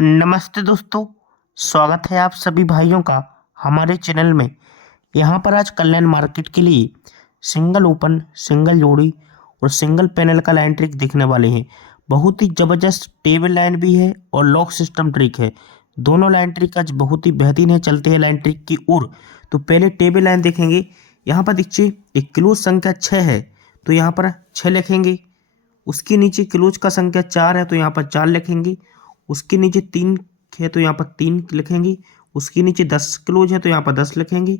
नमस्ते दोस्तों। स्वागत है आप सभी भाइयों का हमारे चैनल में। यहाँ पर आज कल्याण मार्केट के लिए सिंगल ओपन, सिंगल जोड़ी और सिंगल पैनल का लाइन ट्रिक देखने वाले हैं। बहुत ही ज़बरदस्त टेबल लाइन भी है और लॉक सिस्टम ट्रिक है। दोनों लाइन ट्रिक आज बहुत ही बेहतरीन है। चलते हैं लाइन ट्रिक की ओर। तो पहले टेबल लाइन देखेंगे। यहाँ पर देखिए एक क्लोज संख्या 6 है तो यहाँ पर 6 लिखेंगे। उसके नीचे क्लोज का संख्या 4 है तो यहाँ पर 4 लिखेंगे। उसके नीचे 3 है तो यहाँ पर 3 लिखेंगे। उसके नीचे 10 क्लोज है तो यहाँ पर 10 लिखेंगे।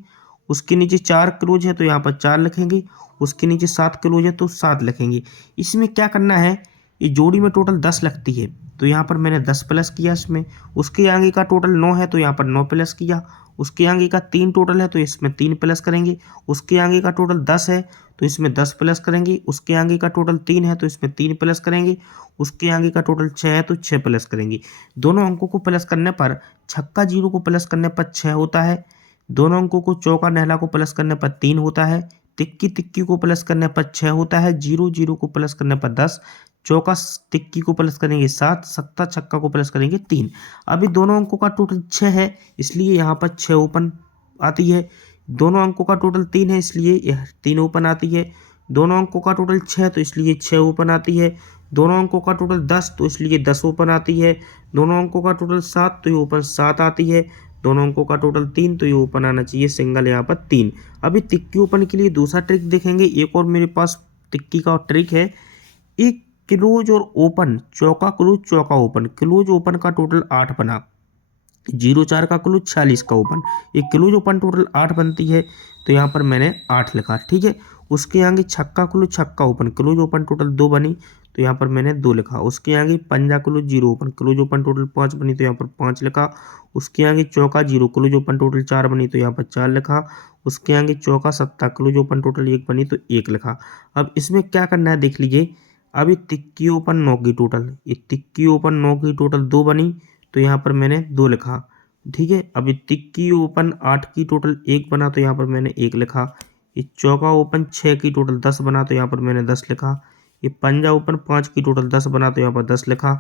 उसके नीचे 4 क्लोज है तो यहाँ पर 4 लिखेंगे। उसके नीचे 7 क्लोज है तो 7 लिखेंगे। इसमें क्या करना है, ये जोड़ी में टोटल 10 लगती है तो यहाँ पर मैंने 10 प्लस किया इसमें। उसके आगे का टोटल 9 है तो यहाँ पर 9 प्लस किया। उसके आगे का 3 टोटल है तो इसमें 3 प्लस करेंगे। उसके आगे का टोटल 10 है तो इसमें 10 प्लस करेंगे। उसके आगे का टोटल 3 है तो इसमें 3 प्लस करेंगे। उसके आगे का टोटल 6 है तो 6 प्लस करेंगे। दोनों अंकों को प्लस करने पर छक्का जीरो को प्लस करने पर 6 होता है। दोनों अंकों को चौका नहला को प्लस करने पर 3 होता है। तिक्की तिक्की को प्लस करने पर 6 होता है। जीरो जीरो को प्लस करने पर 10। चौका तिक्की को प्लस करेंगे 7। सत्ता छक्का को प्लस करेंगे 3। अभी दोनों अंकों का टोटल 6 है इसलिए यहाँ पर 6 ओपन आती है। दोनों अंकों का टोटल 3 है इसलिए यह 3 ओपन आती है। दोनों अंकों का टोटल 6 तो इसलिए 6 ओपन आती है। दोनों अंकों का टोटल 10 तो इसलिए 10 ओपन आती है। दोनों अंकों का टोटल 7 तो ये ओपन 7 आती है। दोनों अंकों का टोटल 3 तो ये ओपन आना चाहिए सिंगल यहाँ पर 3। अभी तिक्की ओपन के लिए दूसरा ट्रिक देखेंगे। एक और मेरे पास तिक्की का ट्रिक है। एक क्लोज और ओपन, चौका क्लोज चौका ओपन। क्लोज ओपन का टोटल 8 बना। 0 4 का क्लोज 46 का ओपन। एक क्लोज ओपन टोटल 8 बनती है तो यहाँ पर मैंने 8 लिखा, ठीक है। उसके आगे छक्का क्लोज छक्का ओपन। क्लोज ओपन टोटल 2 बनी तो यहाँ पर मैंने 2 लिखा। उसके आगे पंजा close 0 open. Close open total 5 बनी तो यहाँ पर 5 लिखा। उसके आगे चौका 0 क्लोज ओपन टोटल 4 बनी तो यहाँ पर 4 लिखा। उसके आगे चौका सत्ता क्लोज ओपन टोटल 1 बनी तो 1 लिखा। अब इसमें क्या करना है देख लीजिए। अभी तिक्की ओपन 9 की टोटल, ये तिक्की ओपन 9 की टोटल 2 बनी तो यहाँ पर मैंने 2 लिखा, ठीक है। अभी तिक्की ओपन 8 की टोटल 1 बना तो यहाँ पर मैंने 1 लिखा। ये चौका ओपन 6 की टोटल 10 बना तो यहाँ पर मैंने 10 लिखा। ये पंजा ओपन 5 की टोटल 10 बना तो यहाँ पर 10 लिखा।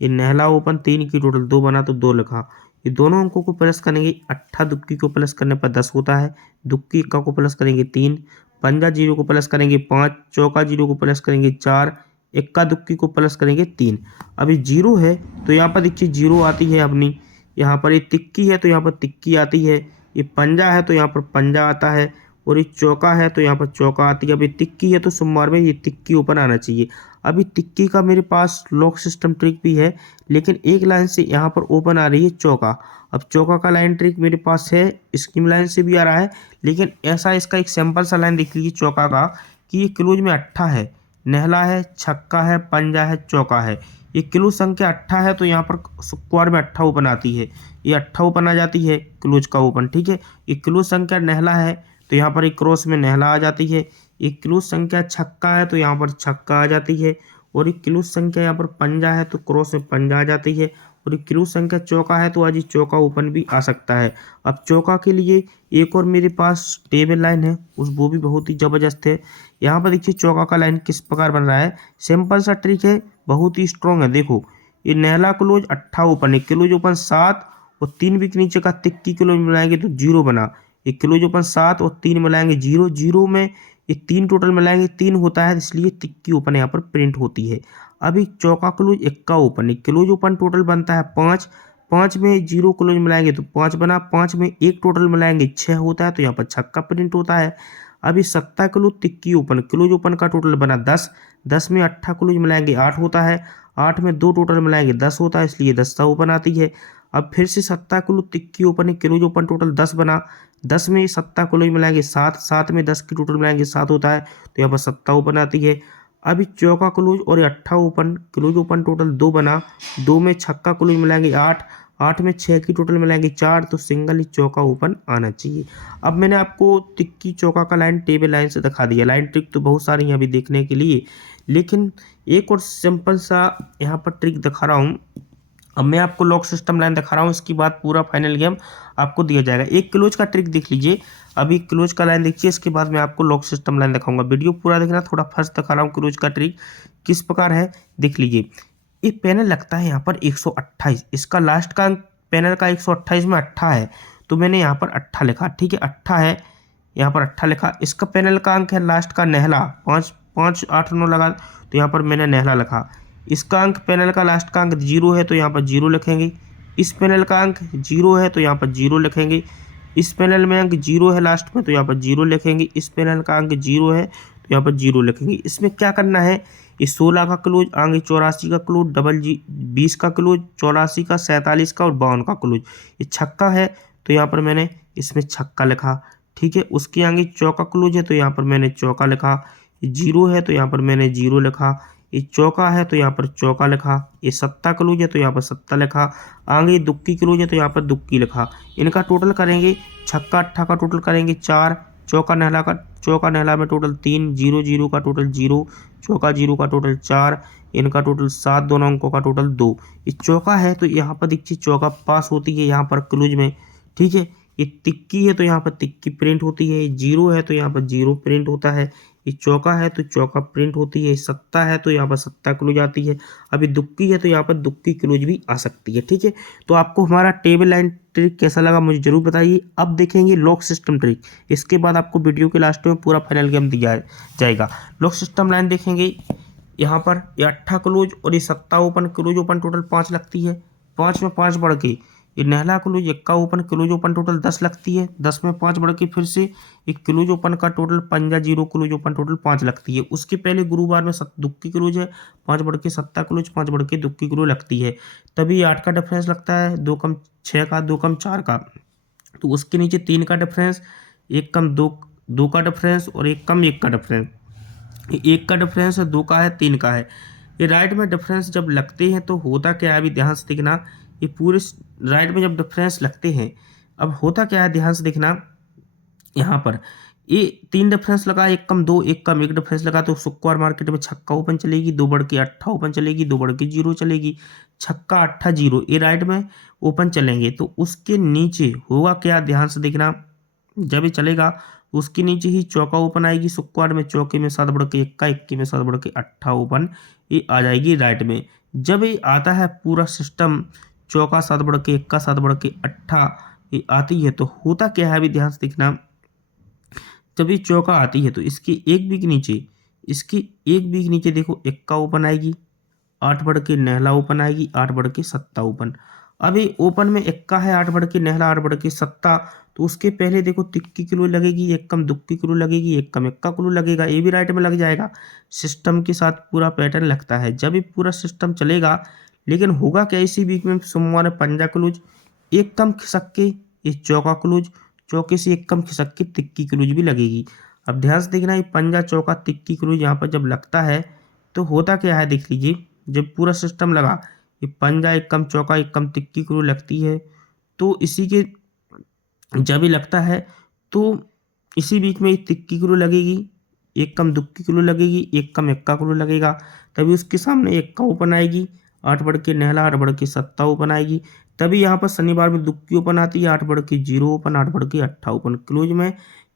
ये नहला ओपन 3 की टोटल 2 बना तो 2 लिखा। ये दोनों अंकों को प्लस करेंगे। अट्ठा दुक्की को प्लस करने पर 10 होता है। दुक्की इक्का को प्लस करेंगे 3। पंजा जीरो को प्लस करेंगे 5। चौका जीरो को प्लस करेंगे 4। इक्का दुक्की को प्लस करेंगे 3। अभी जीरो है तो यहाँ पर देखिए जीरो आती है अपनी। यहाँ पर ये तिक्की है तो यहाँ पर तिक्की आती है। ये पंजा है तो यहाँ पर पंजा आता है। और ये चौका है तो यहाँ पर चौका आती है। अभी तिक्की है तो सोमवार में ये तिक्की ओपन आना चाहिए। अभी तिक्की का मेरे पास लॉक सिस्टम ट्रिक भी है लेकिन एक लाइन से यहाँ पर ओपन आ रही है चौका। अब चौका का लाइन ट्रिक मेरे पास है, स्कीम लाइन से भी आ रहा है लेकिन ऐसा इसका एक सैंपल सा लाइन देख लीजिए चौका का कि ये क्लोज में अट्ठा है, नहला है, छक्का है, पंजा है, चौका है। ये क्लोज संख्या 8 है तो यहाँ पर स्क्वायर में 8 ओपन आती है। ये 8 ओपन आ जाती है क्लोज का ओपन, ठीक है। ये क्लोज संख्या नहला है तो यहाँ पर एक क्रॉस में नहला आ जाती है। एक क्लोज संख्या छक्का है तो यहाँ पर छक्का आ जाती है। और एक क्लोज संख्या यहाँ पर पंजा है तो क्रॉस में पंजा आ जाती है। और एक क्लोज संख्या चौका है तो आज ये चौका ओपन भी आ सकता है। अब चौका के लिए एक और मेरे पास टेबल लाइन है, वो भी बहुत ही ज़बरदस्त है। यहाँ पर देखिए चौका का लाइन किस प्रकार बन रहा है। सिंपल सा ट्रिक है, बहुत ही स्ट्रॉन्ग है। देखो ये नहला क्लोज 8 ओपन है। क्लोज ओपन 7 और 3 भी नीचे का तिक्की क्लोज मिलाएंगे तो 0 बना। ये क्लोज ओपन 7 और 3 मिलाएंगे 0। 0 में ये 3 टोटल मिलाएंगे 3 होता है इसलिए तिक्की ओपन यहाँ पर प्रिंट होती है। अभी चौका क्लोज इक्का ओपन है। क्लोज ओपन टोटल बनता है 5। 5 में 0 क्लोज मिलाएंगे तो 5 बना। 5 में 1 टोटल मिलाएंगे 6 होता है तो यहाँ पर छक्का प्रिंट होता है। अभी सत्ता close tikki open, close open का टोटल बना 10। 10 में 8 क्लोज मिलाएंगे 8 होता है। 8 में 2 टोटल मिलाएंगे 10 होता है इसलिए 10 ओपन आती है। अब फिर से सत्ता क्लोज तिक्की ओपन है। क्लोज ओपन टोटल 10 बना। 10 में सत्ता क्लोज मिलाएंगे 7। 7 में 10 की टोटल मिलाएंगे 7 होता है तो यहाँ पर सत्ता ओपन आती है। अभी चौका क्लोज और 8 ओपन, क्लोज ओपन टोटल 2 बना। 2 में छक्का क्लोज मिलाएंगे 8। 8 में 6 की टोटल मिलाएंगे 4 तो सिंगल ही चौका ओपन आना चाहिए। अब मैंने आपको तिक्की चौका का लाइन टेबल लाइन से दिखा दिया। लाइन ट्रिक तो बहुत सारी हैं अभी देखने के लिए लेकिन एक और सिंपल सा यहाँ पर ट्रिक दिखा रहा हूँ। अब मैं आपको लॉक सिस्टम लाइन दिखा रहा हूँ, इसके बाद पूरा फाइनल गेम आपको दिया जाएगा। एक क्लोज का ट्रिक देख लीजिए। अभी क्लोज का लाइन देखिए, इसके बाद मैं आपको लॉक सिस्टम लाइन दिखाऊंगा। वीडियो पूरा देखना, थोड़ा फर्स्ट दिखा रहा हूँ क्लोज का ट्रिक किस प्रकार है देख लीजिए। ये पैनल लगता है यहाँ पर 128, इसका लास्ट का अंक पैनल का 128 में 8 है, तो मैंने यहाँ पर 8 लिखा। ठीक है, 8 है, यहाँ पर 8 लिखा। इसका पैनल का अंक है लास्ट का नेहला, 5 5 8 9 लगा, तो यहाँ पर मैंने नेहला लिखा। इसका अंक पैनल का लास्ट का अंक 0 है, तो यहाँ पर 0 लिखेंगे। इस पैनल का अंक 0 है, तो यहाँ पर 0 लिखेंगे। इस पैनल में अंक 0 है लास्ट में, तो यहाँ पर 0 लिखेंगे। इस पैनल का अंक 0 है, तो यहाँ पर 0 लिखेंगे। इसमें क्या करना है, इस 16 का क्लोज, आगे 84 का क्लोज, 20 का क्लोज, 84 का, 47 का और 52 का क्लोज। ये छक्का है, तो यहाँ पर मैंने इसमें छक्का लिखा। ठीक है, उसके आगे चौका क्लोज है, तो यहाँ पर मैंने चौका लिखा। ये 0 है, तो यहाँ पर मैंने 0 लिखा। ये चौका है, तो यहाँ पर चौका लिखा। ये सत्ता क्लोज है, तो यहाँ पर सत्ता लिखा। आगे दुक्की क्लोज है, तो यहाँ पर दुक्की लिखा। इनका टोटल करेंगे, छक्का अट्ठा का टोटल करेंगे 4, चौका नहला में टोटल 3, 0 0 का टोटल 0, चौका 0 का टोटल 4, इनका टोटल 7, दोनों अंकों का टोटल 2। ये चौका है, तो यहाँ पर देखिए चौका पास होती है यहाँ पर क्लोज में। ठीक है, ये तिक्की है, तो यहाँ पर तिक्की प्रिंट होती है। 0 है, तो यहाँ पर 0 प्रिंट होता है। ये चौका है, तो चौका प्रिंट होती है। सत्ता है, तो यहाँ पर सत्ता क्लोज आती है। अभी दुक्की है, तो यहाँ पर दुक्की क्लोज भी आ सकती है। ठीक है, तो आपको हमारा टेबल लाइन ट्रिक कैसा लगा मुझे जरूर बताइए। अब देखेंगे लॉक सिस्टम ट्रिक, इसके बाद आपको वीडियो के लास्ट में पूरा फाइनल गेम दिया जाएगा। लॉक सिस्टम लाइन देखेंगे, यहाँ पर ये अट्ठा क्लोज और ये सत्ता ओपन, क्लोज ओपन टोटल 5 लगती है। 5 में 5 बढ़ के ये नहला क्लोज, इक्का ओपन, क्लोज ओपन टोटल 10 लगती है। 10 में 5 बढ़ के फिर से एक क्लोज ओपन का टोटल पंजा 0, क्लोज ओपन टोटल 5 लगती है। उसके पहले गुरुवार में दुक्की क्लोज है, 5 बढ़ के सत्ता क्लोज, 5 बढ़ के दुक्की क्लोज लगती है। तभी 8 का डिफरेंस लगता है, 2 कम 6 का, 2 कम 4 का। तो उसके नीचे 3 का डिफरेंस, 1 कम 2 का डिफरेंस और 1 कम 1 का डिफरेंस। 1 का डिफरेंस है, 2 का है, 3 का है। ये राइट में डिफरेंस जब लगते हैं तो होता क्या है, अभी ध्यान से देखना। ये पूरे राइट में जब डिफरेंस लगते हैं, अब होता क्या है ध्यान से देखना। यहाँ पर ये 3 डिफरेंस लगा, 1 कम 2, 1 कम 1 डिफरेंस लगा, तो सुक्वार मार्केट में छक्का ओपन चलेगी, 2 बढ़ के अट्ठा ओपन चलेगी, 2 बढ़ के 0 चलेगी। छक्का अट्ठा 0 ये राइट में ओपन चलेंगे, तो उसके नीचे होगा क्या, ध्यान से देखना। जब ये चलेगा उसके नीचे ही चौका ओपन आएगी, सुक्वार में चौके में 7 बढ़ के इक्का, इक्के में 7 बढ़ के अट्ठा ओपन, ये आ जाएगी राइट में। जब ये आता है पूरा सिस्टम, चौका 7 बढ़ के इक्का, 7 बढ़ के अट्ठा ये आती है, तो होता क्या है अभी ध्यान से देखना। जब ये चौका आती है तो इसकी एक बी के नीचे, इसकी एक बी के नीचे देखो इक्का ओपन आएगी, 8 बढ़ के नहला ओपन आएगी, 8 बढ़ के सत्ता ओपन। अभी ओपन में इक्का है, 8 बढ़ के नहला, 8 बढ़ के सत्ता, तो उसके पहले देखो तिक्की किलो लगेगी, 1 कम दुक्की किलो लगेगी, 1 कम इक्का किलो लगेगा, ये भी राइट में लग जाएगा। सिस्टम के साथ पूरा पैटर्न लगता है। जब ये पूरा सिस्टम चलेगा, लेकिन होगा क्या, इसी बीच में सोमवार में पंजा क्लोज, 1 कम खिसक के ये चौका क्लोज, चौके से 1 कम खिसक के तिक्की क्लोज भी लगेगी। अब ध्यान से देखना, ये पंजा चौका तिक्की क्लोज यहाँ पर जब लगता है तो होता क्या है देख लीजिए। जब पूरा सिस्टम लगा, ये पंजा 1 कम चौका 1 कम तिक्की क्लोज लगती है, तो इसी के जब ये लगता है तो इसी बीच में तिक्की किलो लगेगी, 1 कम दुक्की किलो लगेगी, 1 कम इक्का किलो लगेगा। तभी उसके सामने इक्का ओपन आएगी, 8 बढ़ के नहला, 8 बढ़ के सत्ता ओपन आएगी। तभी यहाँ पर शनिवार में दुक्की ओपन आती है, 8 बढ़ के 0 ओपन, 8 बढ़ के अट्ठा ओपन। क्लोज में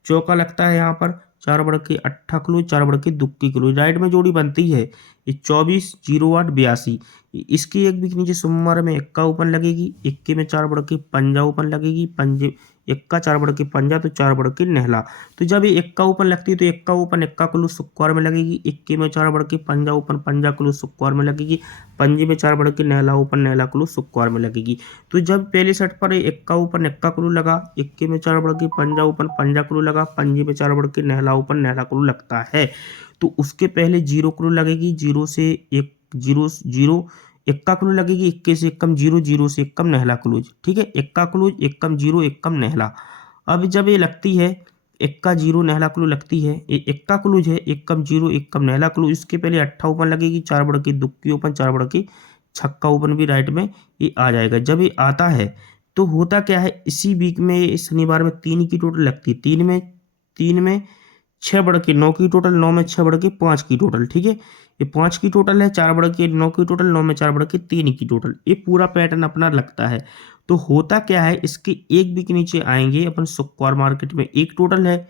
चौका लगता है यहाँ पर, 4 बढ़ के अट्ठा क्लोज, 4 बढ़ के दुक्की क्लोज। राइट में जोड़ी बनती है ये 24 0 8 82। इसकी एक भी के नीचे सोमवार में इक्का ओपन लगेगी, इक्के में 4 बढ़ के पंजा ओपन लगेगी, पंजे इक्का 4 बढ़ के पंजा, तो 4 बढ़ के नहला। तो जब ये इक्का ओपन लगती है तो इक्का ओपन इक्का क्लोज सुक्वार में लगेगी, इक्के में 4 बढ़ के पंजा ओपन पंजा क्लोज सुक्वार में लगेगी, पंजे में 4 बढ़ के नहला ओपन नहला क्लोज सुक्वार में लगेगी। तो जब पहले सेट पर इक्का ओपन इक्का क्लोज लगा, इक्के में 4 बढ़ के पंजा ओपन पंजा क्लोज लगा, पंजे में 4 बढ़ के नहला ओपन नहला क्लोज लगता है, तो उसके पहले 0 क्लोज लगेगी, 0 से 1 0 0 इक्का क्लोज लगेगी, इक्के से 1 कम 0 0 से 1 कम नहला क्लोज। ठीक है, इक्का क्लोज 1 कम 0 1 कम नहला। अब जब ये लगती है इक्का 0 नहला क्लोज लगती है, ये इक्का क्लोज है, 1 कम 0 1 कम नहला क्लोज। इसके पहले अट्ठा ओपन लगेगी, 4 बढ़ के दुक्की ओपन, 4 बढ़ के छक्का ओपन भी राइट में ये आ जाएगा। जब ये आता है तो होता क्या है, इसी वीक में शनिवार में 3 की टोटल लगती है, 3 में 6 बढ़ के 9 की टोटल, 9 में 6 बढ़ के 5 की टोटल। ठीक है, ये 5 की टोटल है, 4 बढ़ के 9 की टोटल, 9 में 4 बढ़ के 3 की टोटल। ये पूरा पैटर्न अपना लगता है। तो होता क्या है, इसके एक बी के नीचे आएंगे अपन सुक्वार मार्केट में 1 टोटल है,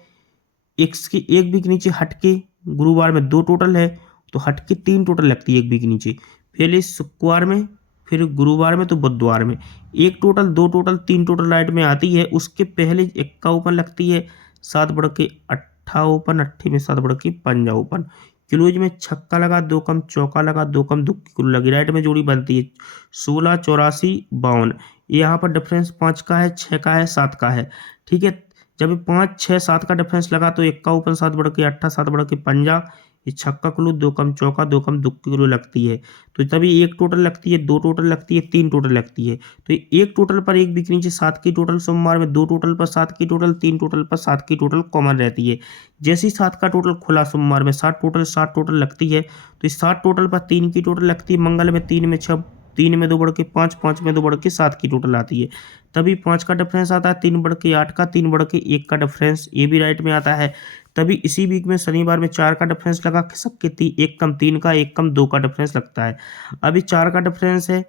इसके एक बी के नीचे हट के गुरुवार में 2 टोटल है, तो हट के 3 टोटल लगती है एक बी के नीचे। पहले शुक्रवार में, फिर गुरुवार में, तो बुधवार में। एक टोटल, दो टोटल, तीन टोटल राइट में आती है। उसके पहले इक्का ओपन लगती है, 7 बढ़ के अट्ठा ओपन, अट्ठे में 7 बढ़ के पंजा ओपन। क्लोज में छक्का लगा, 2 कम चौका लगा, 2 कम दुक्की कुल लगी। राइट में जोड़ी बनती है 16, 84, 52। यहाँ पर डिफरेंस 5 का है, 6 का है, 7 का है। ठीक है, जब 5, 6, 7 का डिफरेंस लगा तो इक्का ओपन, 7 बढ़ के अट्ठा, 7 बढ़ के पंजा, ये छक्का क्लू, 2 कम चौका, 2 कम दुक्की क्लू लगती है। तो तभी एक टोटल लगती है, दो टोटल लगती है, तीन टोटल लगती है। तो एक टोटल पर एक बिक नीचे 7 की टोटल सोमवार में, दो टोटल पर 7 की टोटल, तीन टोटल पर 7 की टोटल कॉमन रहती है। जैसे ही 7 का टोटल खुला सोमवार में, 7 टोटल लगती है। तो इस 7 टोटल पर 3 की टोटल लगती है। मंगल में 3 में 6, 3 में 2 बढ़ के 5, 5 में 2 बढ़ के 7 की टोटल आती है। तभी 5 का डिफरेंस आता है, 3 बढ़ के 8 का, 3 बढ़ के 1 का डिफरेंस, ये भी राइट में आता है। तभी इसी वीक में शनिवार में 4 का डिफरेंस लगा, खिसक के 1 कम 3 का, 1 कम 2 का डिफरेंस लगता है। अभी 4 का डिफरेंस है,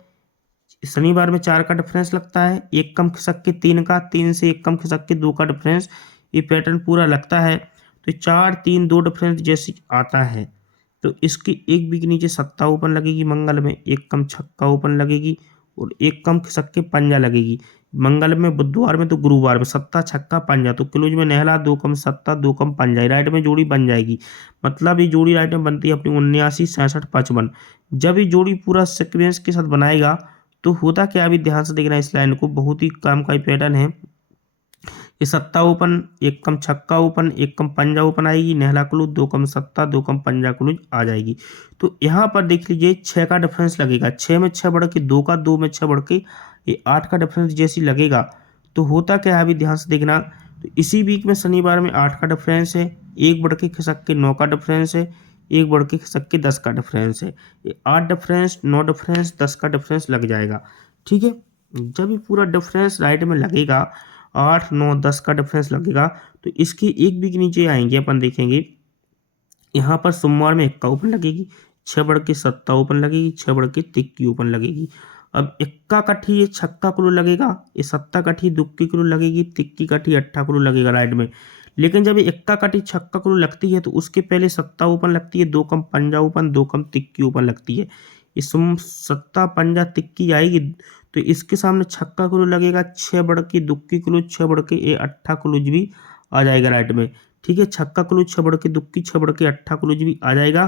शनिवार में 4 का डिफरेंस लगता है, 1 कम खिसक के 3 का, 3 से 1 कम खिसक के 2 का डिफरेंस, ये पैटर्न पूरा लगता है। तो 4, 3, 2 डिफरेंस जैसे आता है तो इसकी एक वीक नीचे सत्ता ओपन लगेगी, मंगल में 1 कम छक्का ओपन लगेगी और 1 कम खिसक के पंजा लगेगी। मंगल में, बुधवार में, तो गुरुवार में सत्ता छक्का पंजा, तो क्लोज में नहला, 2 कम सत्ता, 2 कम पंजा, राइट में जोड़ी बन जाएगी। मतलब ये जोड़ी राइट में बनती है अपनी 79, 67, 55। जब ये जोड़ी पूरा सीक्वेंस के साथ बनाएगा तो होता क्या, अभी ध्यान से देखना इस लाइन को, बहुत ही काम का पैटर्न है। ये सत्ता ओपन, 1 कम छक्का ओपन, 1 कम पंजा ओपन आएगी, नहला क्लूज, 2 कम सत्ता, 2 कम पंजा क्लूज आ जाएगी। तो यहाँ पर देख लीजिए 6 का डिफरेंस लगेगा, 6 में 6 बढ़ के 2 का, 2 में 6 बढ़ के ये 8 का डिफरेंस जैसी लगेगा। तो होता क्या है, अभी ध्यान से देखना। तो इसी वीक में शनिवार में 8 का डिफरेंस है, 1 बढ़ के खिसक के 9 का डिफरेंस है, 1 बढ़ के खिसक के 10 का डिफरेंस है। ये 8 डिफरेंस, 9 डिफरेंस, 10 का डिफरेंस लग जाएगा। ठीक है, जब ये पूरा डिफरेंस राइट में लगेगा, 8, 9, 10 का डिफरेंस लगेगा, तो इसकी एक वीक नीचे आएंगे, अपन देखेंगे यहाँ पर सोमवार में इक्का ओपन लगेगी, 6 बढ़ के सत्ता ओपन लगेगी, 6 बढ़ के तिक्की ओपन लगेगी। अब इक्का कठी ये छक्का क्लू लगेगा, ये सत्ता कठी दुक्की क्लू लगेगी, तिक्की कठी अट्ठा क्लू लगेगा राइट में। लेकिन जब ये इक्का कठी छक्का क्लू लगती है तो उसके पहले सत्ता ओपन लगती है, 2 कम पंजा ओपन, 2 कम तिक्की ओपन लगती है। इस सत्ता पंजा तिक्की आएगी तो इसके सामने छक्का क्लू लगेगा, 6 बढ़ के दुक्की क्लूज, 6 बढ़ के ये अट्ठा क्लूज भी आ जाएगा राइट में। ठीक है, छक्का क्लूज 6 बढ़ के दुक्की, 6 बढ़ के अट्ठा क्लूज भी आ जाएगा।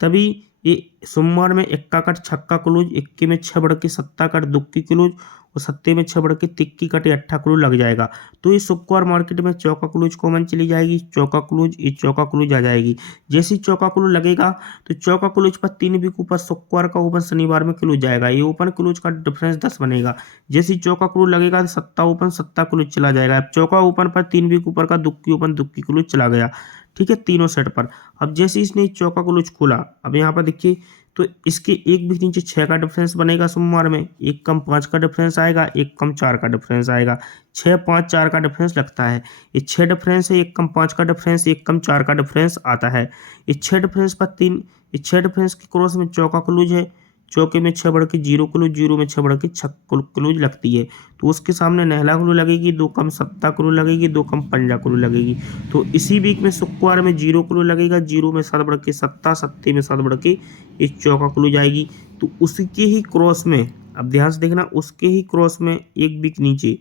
तभी ये सोमवार में इक्का कट छक्का क्लूज, इक्के में 6 बढ़ के सत्ता कट दुक्की क्लूज और सत्ते में 6 बढ़ के तिक्की कटे अट्ठा क्लूज लग जाएगा। तो ये शुक्रवार मार्केट में चौका क्लूज कॉमन चली जाएगी, चौका क्लूज, ये चौका क्लूज आ जाएगी। जैसे ही चौका क्लूज लगेगा तो चौका क्लूज पर 3 वीक ऊपर शुक्रवार का ओपन शनिवार में क्लूज जाएगा, ये ओपन क्लूज का डिफरेंस 10 बनेगा। जैसे ही चौका क्लूज लगेगा तो सत्ता ओपन, सत्ता क्लूज चला जाएगा। अब चौका ओपन पर 3 वीक ऊपर का दुक्की ओपन, दुक्की क्लूज चला गया। ठीक है, तीनों सेट पर। अब जैसे इसने चौका क्लूज खोला, अब यहाँ पर देखिए तो इसके एक वीक नीचे 6 का डिफरेंस बनेगा सोमवार में, 1 कम 5 का डिफरेंस आएगा, 1 कम 4 का डिफरेंस आएगा, 6, 5, 4 का डिफरेंस लगता है। ये 6 डिफरेंस है, 1 कम 5 का डिफरेंस, 1 कम 4 का डिफरेंस आता है। ये 6 डिफरेंस पर 3, ये 6 डिफरेंस के क्रॉस में चौका क्लूज है, चौके में 6 बढ़ के 0 क्लूज, 0 में 6 बढ़ के क्लूज लगती है। तो उसके सामने नहला क्लू लगेगी, 2 कम सत्ता क्लू लगेगी, 2 कम पंजा क्लू लगेगी। तो इसी वीक में शुक्रवार में 0 क्लू लगेगा, 0 में 7 बढ़ के सत्ता, सत्ते में 7 बढ़ के एक चौका क्लू जाएगी। तो उसके ही क्रॉस में, अब ध्यान से देखना, उसके ही क्रॉस में एक वीक नीचे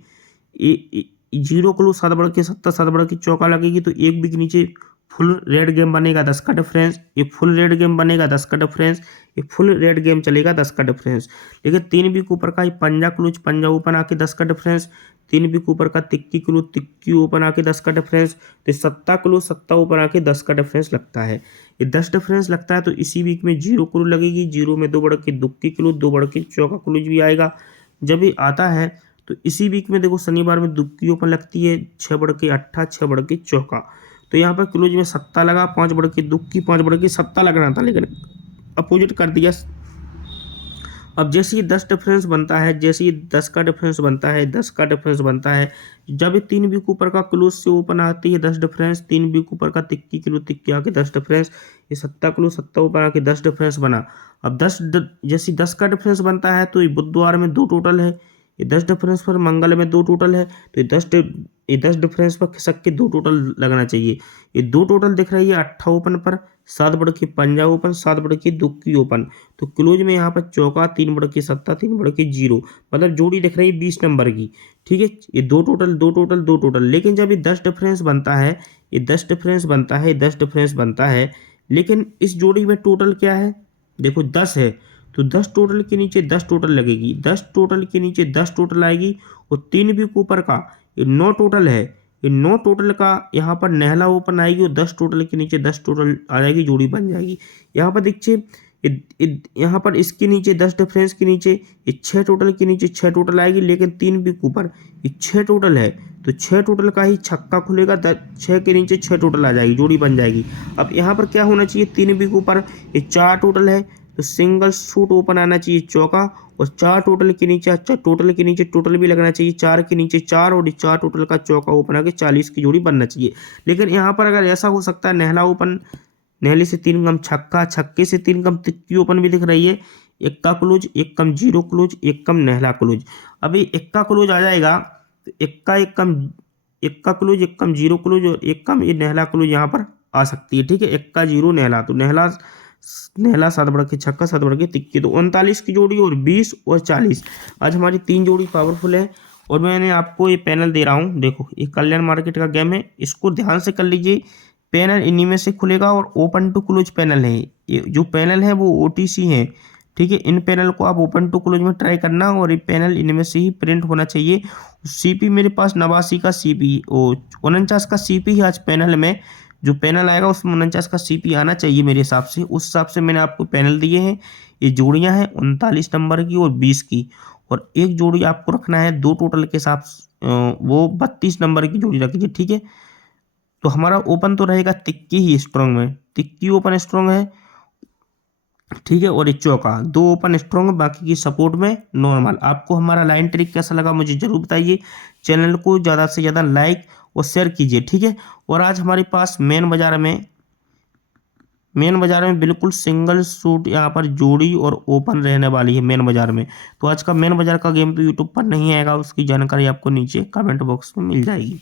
0 क्लू 7 बढ़ के सत्ता, 7 बढ़ के चौका लगेगी। तो एक वीक नीचे फुल रेड गेम बनेगा, 10 का डिफरेंस, ये फुल रेड गेम बनेगा, 10 का डिफरेंस, ये फुल रेड गेम चलेगा, 10 का डिफरेंस। लेकिन 3 वीक ऊपर का पंजा क्लूज, पंजा ओपन आके 10 का डिफरेंस, 3 वीक ऊपर का तिक्की क्लूज, तिक्की ओपन आके 10 का डिफरेंस, तो सत्ता क्लूज, सत्ता ओपन आके 10 का डिफरेंस लगता है। ये 10 डिफरेंस लगता है तो इसी वीक में 0 क्लूज लगेगी, 0 में 2 बढ़ के दुक्की क्लूज, 2 बढ़ के चौका क्लूज भी आएगा। जब ये आता है तो इसी वीक में देखो शनिवार में दुक्की ओपन लगती है, 6 बढ़ के अट्ठा, 6 बढ़ के चौका। तो यहाँ पर क्लोज में सत्ता लगा, 5 बढ़ के दुक्की, 5 बढ़ के सत्ता लगना था लेकिन अपोजिट कर दिया। अब जैसे ये 10 डिफरेंस बनता है, जैसे ये 10 का डिफरेंस बनता है, 10 का डिफरेंस बनता है, जब ये 3 वीक ऊपर का क्लोज से ओपन आती है 10 डिफरेंस, 3 वीक ऊपर का तिक्की क्लोज, तिक्की आके 10 डिफरेंस, ये सत्ता क्लोज, सत्ता ऊपर आके 10 डिफरेंस बना। अब जैसे 10 का डिफरेंस बनता है तो ये बुधवार में 2 टोटल है, ये 10 डिफरेंस पर मंगल में 2 टोटल है, तो ये 10 डिफरेंस पर खिसक के 2 टोटल लगना चाहिए। ये 2 टोटल दिख रही है 8 ओपन पर, 7/5 ओपन, 7/2 की ओपन। तो क्लोज में यहाँ पर चौका 3/7, 3/0, मतलब जोड़ी दिख रही है 20 नंबर की। ठीक है, ये 2 टोटल 2 टोटल 2 टोटल। लेकिन जब ये 10 डिफरेंस बनता है, ये 10 डिफरेंस बनता है, 10 डिफरेंस बनता है, लेकिन इस जोड़ी में टोटल क्या है, देखो 10 है, तो 10 टोटल के नीचे 10 टोटल लगेगी, 10 टोटल के नीचे 10 टोटल आएगी, और 3 भी ऊपर का ये 9 टोटल है, ये 9 टोटल का यहाँ पर नेहला ओपन आएगी, और 10 टोटल के नीचे 10 टोटल आ जाएगी, जोड़ी बन जाएगी। यहाँ पर देखिए यहाँ पर इसके नीचे 10 डिफरेंस के नीचे ये 6 टोटल के नीचे 6 टोटल आएगी, लेकिन 3 भी ऊपर ये 6 टोटल है, तो 6 टोटल का ही छक्का खुलेगा, 6 के नीचे 6 टोटल आ जाएगी, जोड़ी बन जाएगी। अब यहाँ पर क्या होना चाहिए, 3 भी ऊपर ये 4 टोटल है, तो सिंगल सूट ओपन आना चाहिए चौका, और 4 टोटल के नीचे, अच्छा टोटल के नीचे टोटल भी लगना चाहिए, 4 के नीचे 4, और 4 टोटल का चौका ओपन आके 40 की जोड़ी बनना चाहिए। लेकिन यहाँ पर अगर ऐसा हो सकता है, नेहला ओपन, नेहले से 3 कम छक्का, छक्के से 3 कम तिक्की ओपन भी दिख रही है, एक्का क्लोज, एक कम जीरो क्लोज, एक कम नेहला क्लोज। अभी एक्का क्लोज आ जाएगा, तो एक्का क्लोज, एक कम जीरो क्लोज, और एक कम ये नेहला क्लोज यहाँ पर आ सकती है। ठीक है, एक्का जीरो नेहला, तो नेहला 7/6 7/तिक्की, तो 39 की जोड़ी, और 20 और 40। आज हमारी 3 जोड़ी पावरफुल है, और मैंने आपको ये पैनल दे रहा हूँ, देखो ये कल्याण मार्केट का गेम है, इसको ध्यान से कर लीजिए। पैनल इन्हीं में से खुलेगा, और ओपन टू क्लोज पैनल है, ये जो पैनल है वो OTC है। ठीक है, इन पैनल को आप ओपन टू क्लोज में ट्राई करना, और ये पैनल इनमें से ही प्रिंट होना चाहिए। CP मेरे पास 89 का CP, 49 का CP है आज पैनल में, जो पैनल आएगा उसमें 49 का CP आना चाहिए मेरे हिसाब से, उस हिसाब से मैंने आपको पैनल दिए हैं। ये जोड़ियां हैं 39 नंबर की और 20 की, और एक जोड़ी आपको रखना है 2 टोटल के साथ, वो 32 नंबर की जोड़ी रखिए। ठीक है, तो हमारा ओपन तो रहेगा तिक्की ही स्ट्रॉन्ग में, तिक्की ओपन स्ट्रॉन्ग है। ठीक है, और ये चौका 2 ओपन स्ट्रॉन्ग है, बाकी की सपोर्ट में नॉर्मल। आपको हमारा लाइन ट्रिक कैसा लगा मुझे जरूर बताइए। चैनल को ज़्यादा से ज़्यादा लाइक और शेयर कीजिए। ठीक है, और आज हमारे पास मेन बाजार में बिल्कुल सिंगल सूट यहाँ पर जोड़ी और ओपन रहने वाली है मेन बाजार में। तो आज का मेन बाजार का गेम तो यूट्यूब पर नहीं आएगा, उसकी जानकारी आपको नीचे कमेंट बॉक्स में मिल जाएगी।